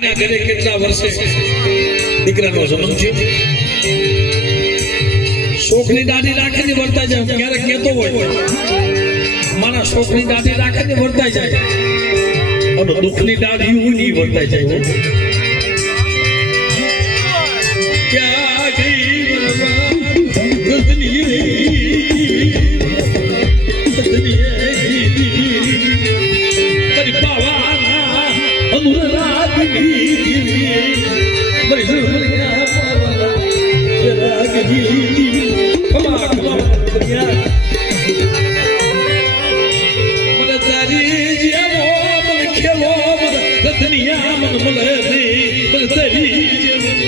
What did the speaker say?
ઘરે કેટલા વર્ષે દીકરાનો જન્મ છે, શોખની દાઢી રાખીને વર્તાય જાય. ક્યારેક કહેતો હોય મારા શોખની દાઢી રાખીને વર્તાય જાય અને દુઃખની દાઢી ઊંડી વર્તાય જાય. ક્યાં ગઈ ખેલો રતનિયા મન મળે મને તારી